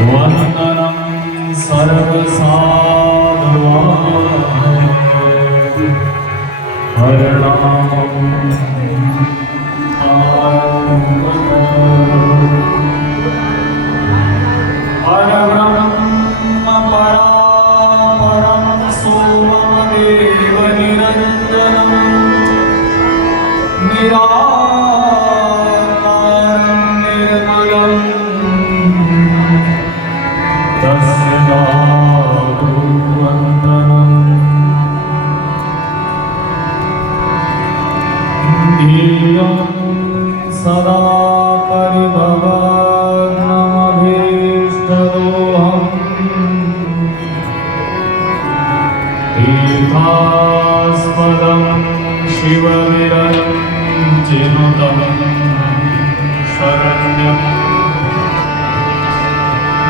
वंदनं सर्वसाधुवान् हरणामं परब्रह्म परापरं सोमदेव निरञ्जनं निराकारं निर्मलं तस्य ध्येयं सदा परिभवाग्नमभीष्टदोहम् तीर्थास्पदं शिवविरञ्चिनुतं शरण्यम्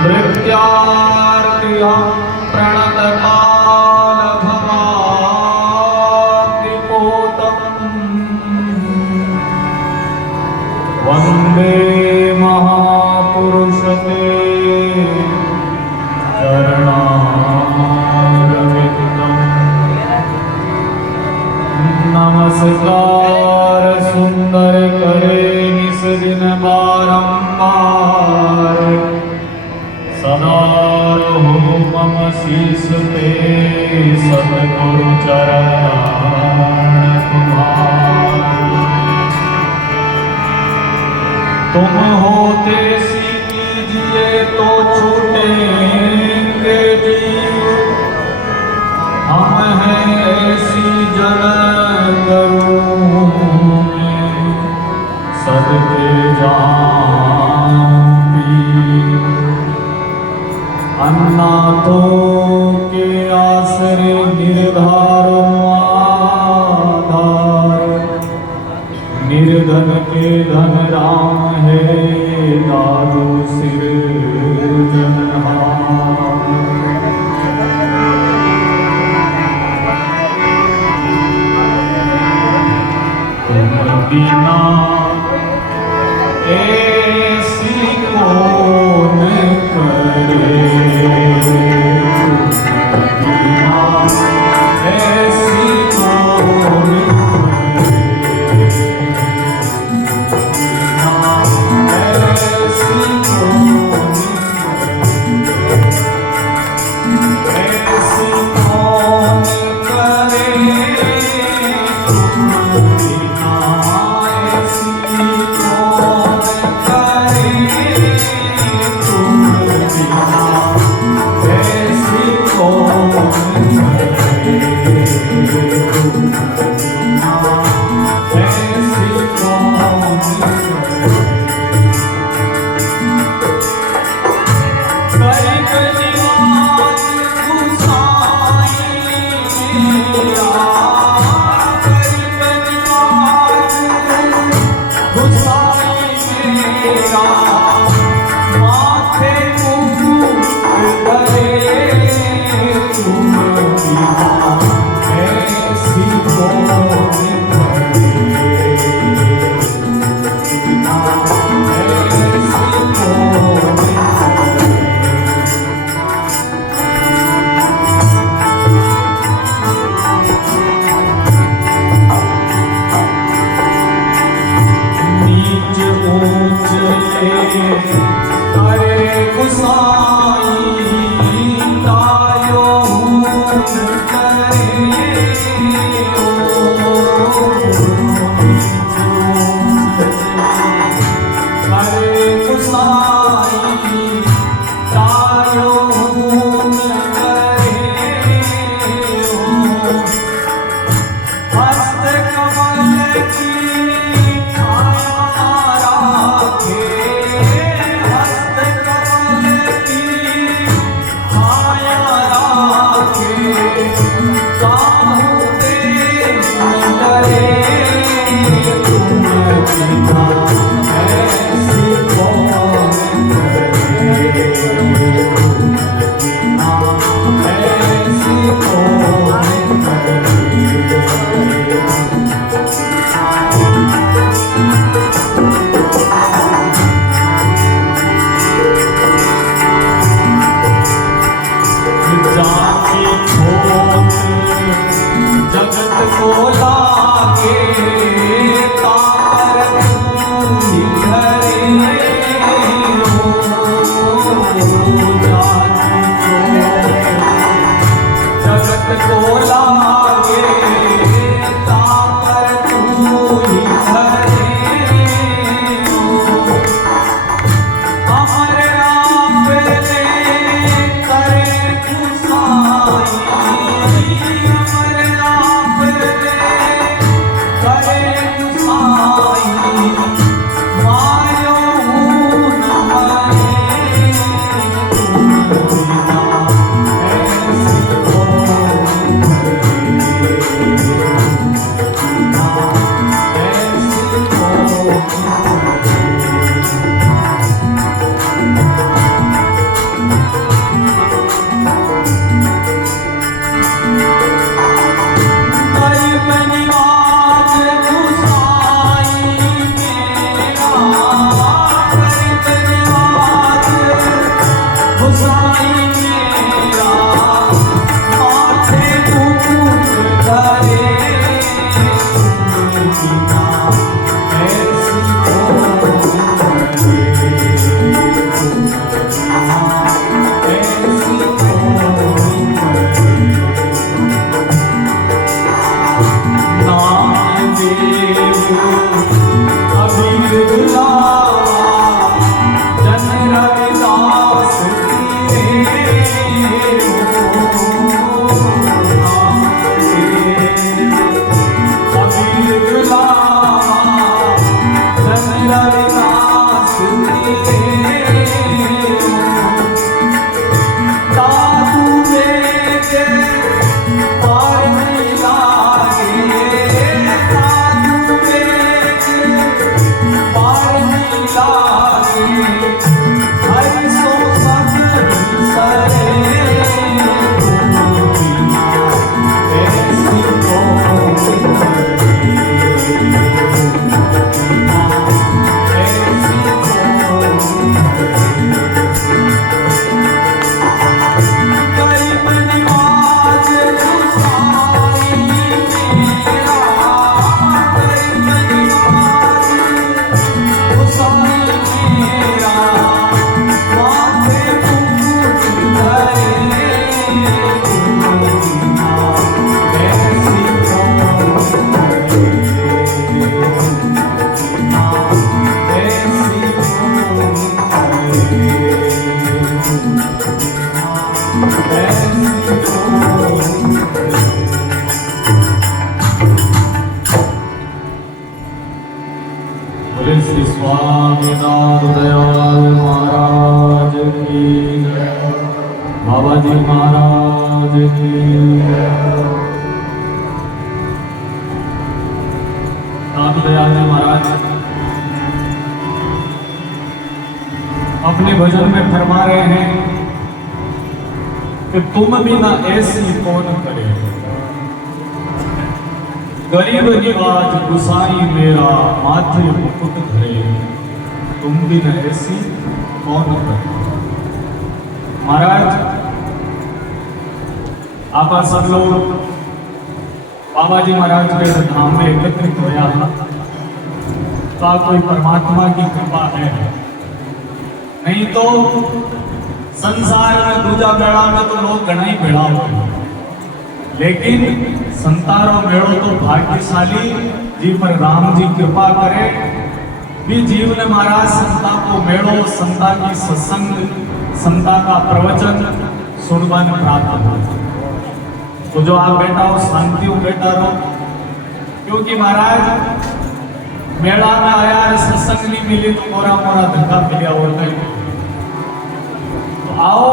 मृत्यार्तिहं प्रणतकालभवाग्निपोतम् वन्दे महापुरुषते चरणारविन्दम् नमस्कार सुंदर करे निस दिन बारंबार सदा रहो मम शीस पे सद्गुरु चरण तुम्हारे। तुम होते सी कीजिए तो छूटेंगे जीव, हम हैं ऐसी जन सदके जाऊंगी। अन्नाथों के आसरे निर्धारो आधार, निर्धन के धन राम है दादू सिर जनहार। बिना ऐसी कौन करे, बिना ऐसी कौन करे, बिना ऐसी कौन करे, ऐसी कौन करे जी महाराज की। दादू दयाल जी महाराज अपने भजन में फरमा रहे हैं कि तुम भी ना ऐसी कौन करे, गरीब निवाज गुसाई मेरा माथे मुकुट धरे, तुम भी ना ऐसी कौन करे। महाराज आप सब लोग बाबा जी महाराज के धाम में एकत्रित होया तो कोई परमात्मा की कृपा है, नहीं तो संसार में दूजा मेला में तो लोग घना ही भेड़ा हो, लेकिन संतारो मेड़ो तो भाग्यशाली जी पर राम जी कृपा करे भी जीव ने महाराज संता को मेड़ो, संता की सत्संग, संता का प्रवचन सुनवा में प्राप्त हो। तो जो आप बैठा हो शांति हो बैठा रहो, क्योंकि महाराज मेला में आया है, सत्संग नहीं मिली तो मोरा मोरा धक्का मिलिया और कहीं तो आओ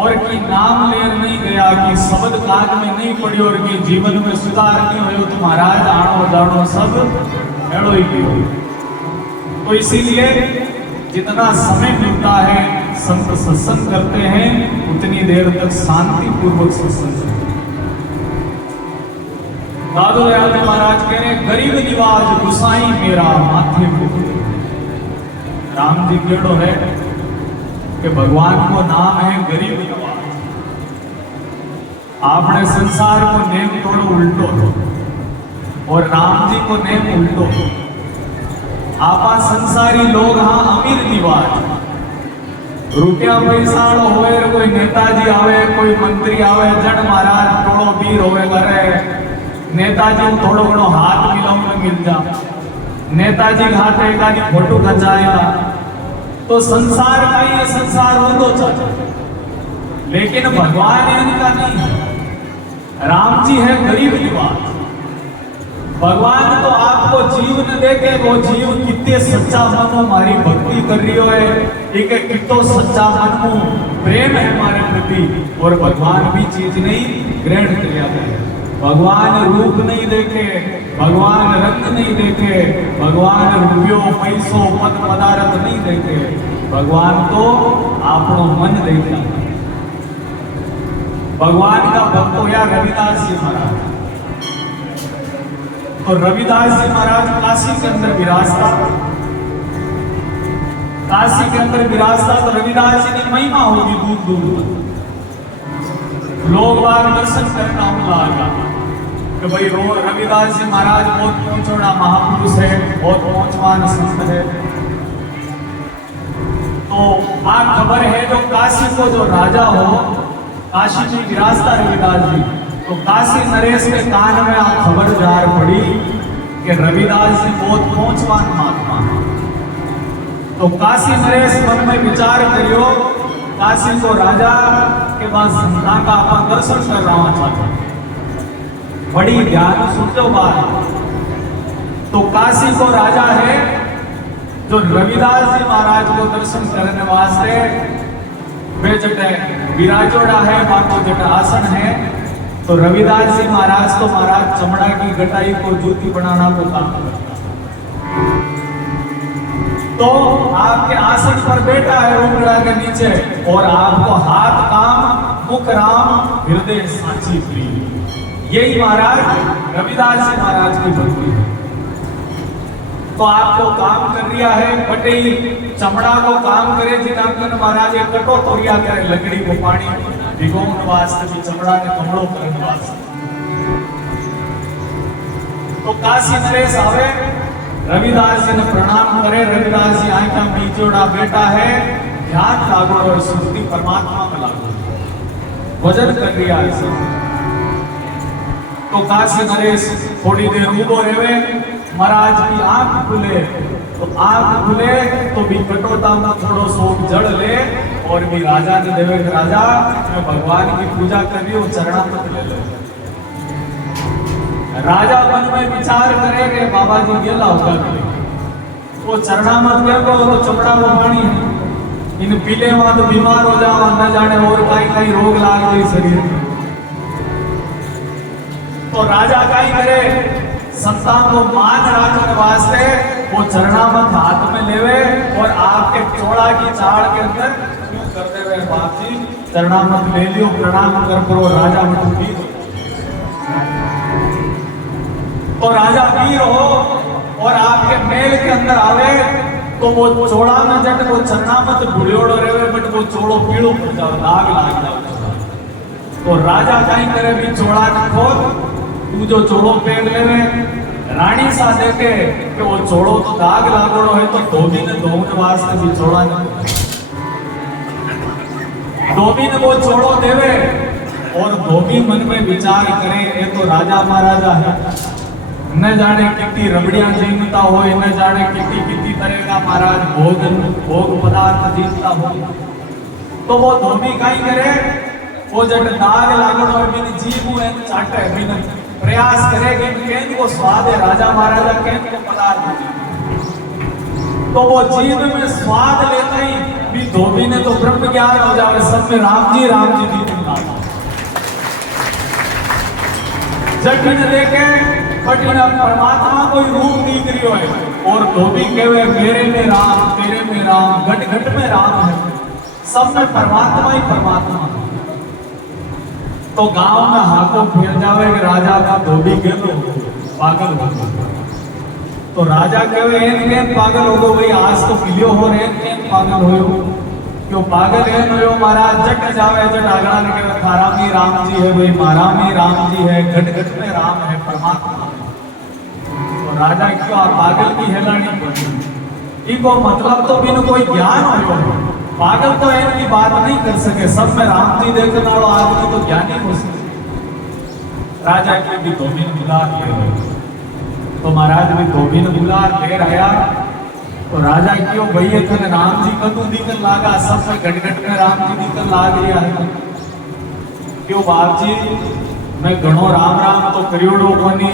और की नाम ले नहीं गया कि शब्द काग में नहीं पड़ी और की जीवन में सुधार नहीं हो तो महाराज आनो जानो सब मेड़ो ही गयो। तो इसीलिए जितना समय मिलता है संत सत्संग करते हैं उतनी देर तक शांति पूर्वक सत्संग करते हैं। दादू दयाल जी महाराज कह रहे गरीब निवाज गुसाई मेरा माथे मुकुट। राम जी केड़ो है कि भगवान को नाम है गरीब निवाज। आपने संसार को नेम थोड़ो उल्टो और राम जी को नेम उल्टो। आपा संसारी लोग हाँ अमीर निवाज, रुपया पैसा होवे, कोई नेताजी आवे, कोई मंत्री आवे, जन महाराज थोड़ो वीर होवे करे, नेताजी थोड़ो घणो हाथ मिलाऊ मिल जा, नेताजी हाथ एकादी फोटो खचाएगा तो संसार का ये संसार होतो चल, लेकिन भगवान इनका नहीं है। राम जी है गरीब निवाज। भगवान तो आपको जीव न देखे, वो जीव कितने सच्चा मनो मारी भक्ति कर रही है, एक कितो सच्चा मन प्रेम है हमारे प्रति, और भगवान भी चीज नहीं ग्रहण किया है। भगवान रूप नहीं देखे, भगवान रंग नहीं देखे, भगवान रुपयो पैसो पद पदार्थ नहीं देखे, भगवान तो आपनो मन देखा। भगवान का भक्त होया रविदास जी महाराज। तो रविदास जी महाराज काशी के अंदर विराजता, काशी के अंदर विराजता तो रविदास जी की महिमा होगी दूर दूर तक। लोग बार दर्शन करना लगा कि भाई रविदास जी महाराज बहुत पहुंचोड़ा महापुरुष है, बहुत पहुंचवान संत है। तो आप खबर है जो काशी को जो राजा हो, काशी में विराजता रविदास जी, तो काशी नरेश के कान में आप खबर जार पड़ी कि रविदास जी बहुत पहुंचवान महात्मा। तो काशी नरेश मन में विचार करियो, काशी को राजा के बाद संता का आप दर्शन कर रहा चाहते, बड़ी ध्यान सुनते बात। तो काशी को राजा है जो रविदास जी महाराज को दर्शन करने वास्ते वे जटे विराजोड़ा है, बाको जटा आसन है। तो रविदास जी महाराज तो महाराज चमड़ा की गटाई को जूती बनाना को काम करता। तो आपके आसन पर बैठा है उंगड़ा के नीचे, और आपको हाथ काम मुख राम हृदय साची प्रिय, यही महाराज रविदास जी महाराज की भक्ति है। तो आपको काम कर रिया है बटे चमड़ा को काम करे जिकांकन महाराज एक कटो तोड़िया करे, लकड़ी को पानी भिगोन वास्ते चमड़ा ने कमड़ो करने वास्ते। तो काशी नरेश आवे, रविदास जी ने प्रणाम करे, रविदास जी आंखा मीचोड़ा बेटा है, ध्यान लागो और सुधि परमात्मा में लागो, भजन कर रिया है। तो काशी नरेश थोड़ी देर उबो रहे, महाराज की आंख खुले, तो आंख खुले तो भी कटोता में थोड़ो सो जड़ ले, और भी राजा ने देवे राजा मैं भगवान की पूजा कर रही हूँ, चरणामृत ले लो। राजा मन में विचार करे कि बाबा जी गेला होगा, वो चरणामृत कर दो तो चमड़ा वो पानी है, इन पीले में तो बीमार हो जावा, न जाने और कई कई रोग लाग गई शरीर में। तो राजा कई करे, संतान को मान रखने वास्ते वो चरणामत हाथ में लेवे और आपके चौड़ा की चाड़ के अंदर क्यों करते हुए बाप जी चरणामत ले लियो, प्रणाम कर करो, राजा मत पी दो। तो राजा पीर हो और आपके मेल के अंदर आवे तो वो चौड़ा में जट वो चरणामत बुढ़ियोड़ो रहे बट वो चौड़ो पीड़ो पड़ जाओ, दाग लाग जाओ। तो राजा कहीं करे भी चौड़ा न खोल, तू जो चौड़ो पहन लेवे रानी सा देखे कि वो चौड़ो तो दाग लागोड़ो है तो धोबी ने धोने वास्ते भी चौड़ा न धोबी ने वो चौड़ो देवे और धोबी मन में विचार करे ये तो राजा महाराजा है, न जाने कितनी रबड़ियां जीतता हो, न जाने कितनी कितनी तरह का महाराज भोग पदार्थ जीतता हो। तो वो धोबी कहीं करे वो जब दाग लागोड़ो है बिन जीव है चाटे बिन प्रयास करेगी केंद्र को स्वाद है राजा महाराजा केंद्र को पदार्थ, तो वो जीव में स्वाद लेते ही भी धोबी ने तो ब्रह्म ज्ञान हो जाए, सब में राम जी दी जटिन देखे कठिन परमात्मा कोई रूप दिख रही हो और धोबी कहे मेरे में राम तेरे में राम घट घट में राम है, सब में परमात्मा ही परमात्मा। तो गांव में हाथों फेर जावे कि राजा का धोबी के लो पागल हो गए। तो राजा कहे एन पागल हो गो भाई, आज तो पिलियो हो रे एन पागल हो क्यों पागल है नो महाराज जट जावे जट आगड़ा ने कहे थारा में राम जी है भाई, मारा में राम जी है, घट घट में राम है परमात्मा। तो राजा क्यों आप पागल की हेलानी पड़ी, इको मतलब तो बिन कोई ज्ञान हो, पागल तो इनकी बात नहीं कर सके, सब में राम जी देखने वाला आदमी तो ज्ञानी हो सके। राजा की भी धोबी ने बुला ले, तो महाराज भी धोबी ने बुला ले आया। तो राजा क्यों भैया थने राम जी कदू दिखन लागा, सब में घट घट में राम जी दिखन लाग रहा है। क्यों बाप जी मैं घणो राम राम तो करियोड़ो कोनी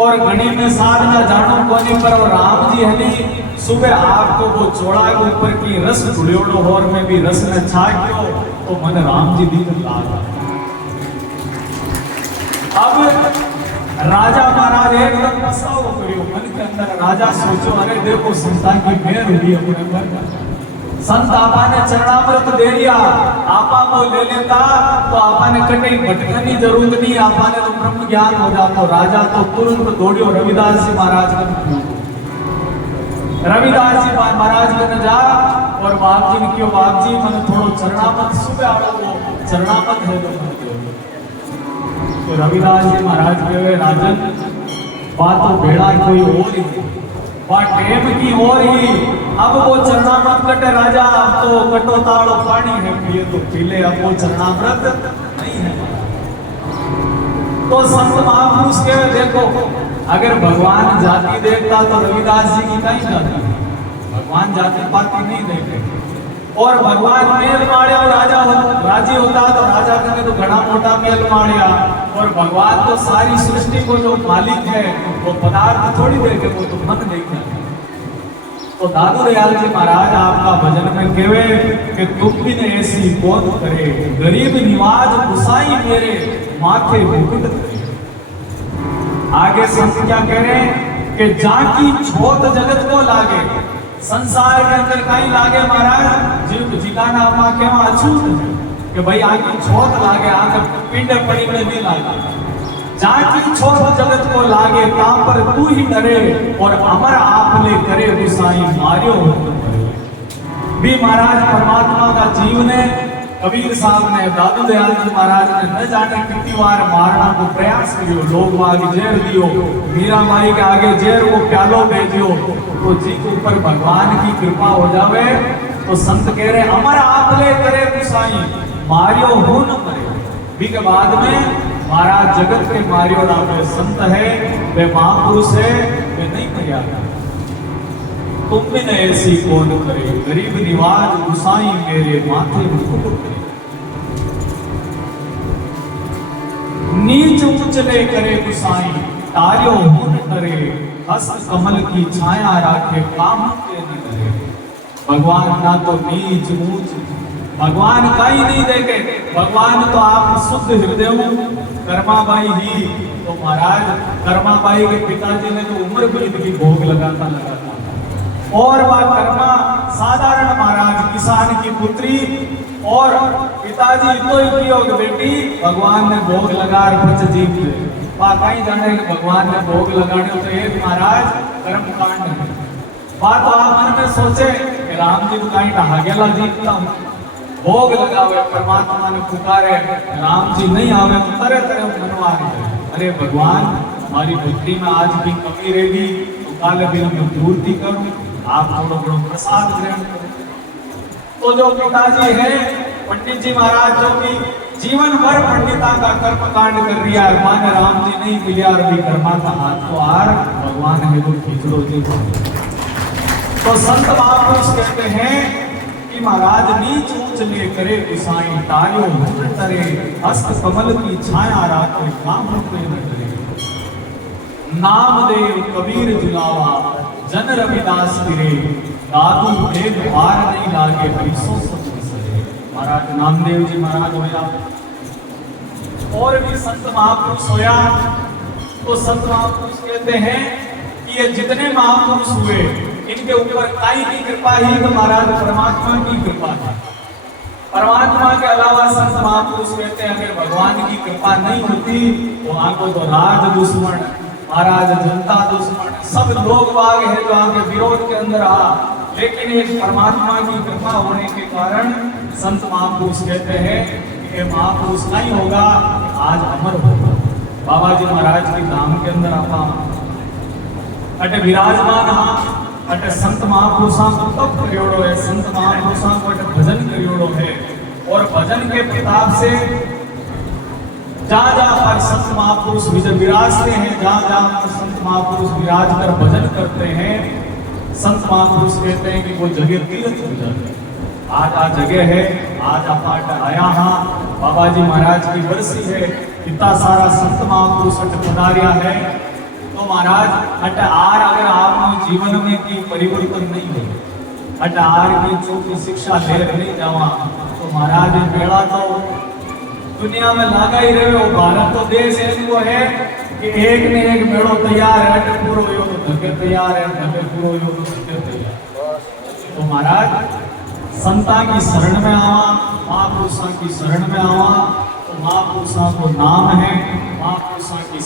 और घणी में साधना जानो कोनी, पर वो राम जी हली सुबह आपको वो चौड़ा के ऊपर की रस ढुलियोड़ो और में भी रस ने छाक्यो तो मन राम जी दिखन लागा। अब राजा महाराज एकदम पछतावा करियो मन के अंदर, राजा सोचो अरे देखो संतान की मेहर हुई अपने पर, संत आपा ने चरणामृत दे दिया, आपा को ले लेता तो आपा ने कहीं भटकने की जरूरत नहीं, आपा ने तो ब्रह्म ज्ञान हो जाता। राजा तो तुरंत दौड़ियो रविदास जी महाराज के, रविदास जी महाराज के जा और बाप जी ने क्यों बाप जी मैंने थोड़ो चरणामृत सुबह आओ चरणामृत है तो रविदास जी महाराज कहे राजन बात तो बेड़ा कोई और ही बात टेम की और ही, अब वो चरणामृत कटे राजा, अब तो कटो ताड़ो पानी है पिए तो पीले, अब वो चरणामृत नहीं है। तो संत महापुरुष के देखो अगर भगवान जाति देखता तो रविदास जी की कहीं जाती, भगवान जाति पाति नहीं देखे, और भगवान मेल माड़े और राजा राजी होता तो राजा कहे तो घड़ा मोटा मेल माड़िया, और भगवान तो सारी सृष्टि को जो मालिक है वो पदार्थ थोड़ी देखे, वो तो मन देखा। तो दादू दयाल जी महाराज आपका भजन में कहे कि तुम भी ने ऐसी कौन करे, गरीब निवाज गुसाई मेरे माथे मुकुट करे। आगे संत क्या कह रहे हैं कि जाकी छोट जगत को लागे, संसार के अंदर कहीं लागे महाराज जीव जिकाना आपा केवा अछूत कि भाई आगे छोट लागे, आगे पिंड पड़ी में नहीं लागे, जाकी छोट जगत को लागे काम पर तू ही डरे और अमर आपने करे गुसाई मारियो भी। महाराज परमात्मा का जीव ने कबीर साहब ने दादू दयाल जी महाराज ने न जाने कितनी बार मारना को प्रयास करियो, लोग आगे जेर दियो, मीरा माई के आगे जेर को प्यालो भेजियो, तो जी के ऊपर भगवान की कृपा हो जावे। तो संत कह रहे अमर आपले करे गुसाई मारियो हो न मरे भी के बाद में महाराज जगत के मारियो राम संत है वे महापुरुष है वे नहीं मरिया। तुम भी न ऐसी कौन करे, गरीब निवाज गुसाई मेरे माथे मुकुट करे, नीच उचले करे गुसाई तार्यो हुन करे, हस कमल की छाया राखे काम के न करे। भगवान ना तो नीच ऊंच, भगवान कहीं नहीं देखे। भगवान तो आप शुद्ध हृदय हो। कर्माबाई ही तो महाराज, कर्माबाई के पिताजी ने तो उम्र बीत की भोग लगाता लगाता, और वह कर्मा साधारण महाराज किसान की पुत्री, और पिताजी तो ही योग बेटी भगवान ने भोग लगा बच जीव कहीं जाने कि भगवान ने भोग लगाने तो एक महाराज कर्म कांड है। बात आप मन में सोचे कि राम जी को कहीं ढहा गेला जीतता हूँ, भोग लगावे, परमात्मा ने पुकारे, राम जी नहीं आवे तो तरह तरह मनवा रहे। अरे भगवान, हमारी बुद्धि में आज की कमी रहेगी तो काले दिन में पूर्ति करूं, आप थोड़ा बड़ो प्रसाद ग्रहण करें। तो जो पिताजी है पंडित जी महाराज, जो कि जीवन भर पंडिता का कर्म कांड कर रिया है, मान राम जी नहीं मिलिया और भी कर्मा का हाथ तो आर भगवान है वो खींचो जी। तो संत महापुरुष कहते हैं कि महाराज नीच ऊंच ले करे गुसाई, तारियो मुंड तरे हस्त कमल की छाया राखे, काम पे न करे। नामदेव कबीर जुलावा जन रविदास गिरे, दादू भेद पार नहीं लागे हरिसो सत सरे। महाराज नामदेव जी महाराज होया, और भी संत महापुरुष होया। तो संत महापुरुष कहते हैं कि ये जितने महापुरुष हुए इनके ऊपर काई की कृपा ही तो महाराज परमात्मा की कृपा है। परमात्मा के अलावा संत महापुरुष कहते हैं अगर भगवान की कृपा नहीं होती तो आपको तो राज दुश्मन, महाराज जनता दुश्मन, सब लोग बाग है जो आपके विरोध के अंदर आ, लेकिन एक परमात्मा की कृपा होने के कारण संत महापुरुष कहते हैं कि महापुरुष नहीं होगा आज अमर होगा। बाबा जी महाराज के धाम के अंदर आपा अटे विराजमान हाँ, अटे संत महापुरुषों को तप करियोड़ो है, संत महापुरुषों को अटे भजन करियोड़ो है, और भजन के प्रताप से जहाँ जहाँ पर संत महापुरुष विराजते हैं, जहाँ जहाँ पर संत महापुरुष विराज कर भजन करते हैं, संत महापुरुष कहते हैं कि वो जगह तीर्थ हो जाती है। आज जगह है, आज आप आया हाँ, बाबा जी महाराज की बरसी है, इतना सारा संत महापुरुष अट पधारिया है। तो महाराज अट आर अगर आप जीवन में की परिवर्तन नहीं हो, अट आर की जो की शिक्षा ले नहीं जावा, तो महाराज मेला तो दुनिया में लगा ही रहे हो। भारत तो देश ऐसा है कि एक ने एक मेड़ो तैयार है, अट पूरो हो तो धके तैयार है, धके पूरो हो तो धके तैयार। तो महाराज संता की शरण में आवा, महापुरुषों की शरण में आवा, तो महापुरुषों को नाम है, महापुरुषों की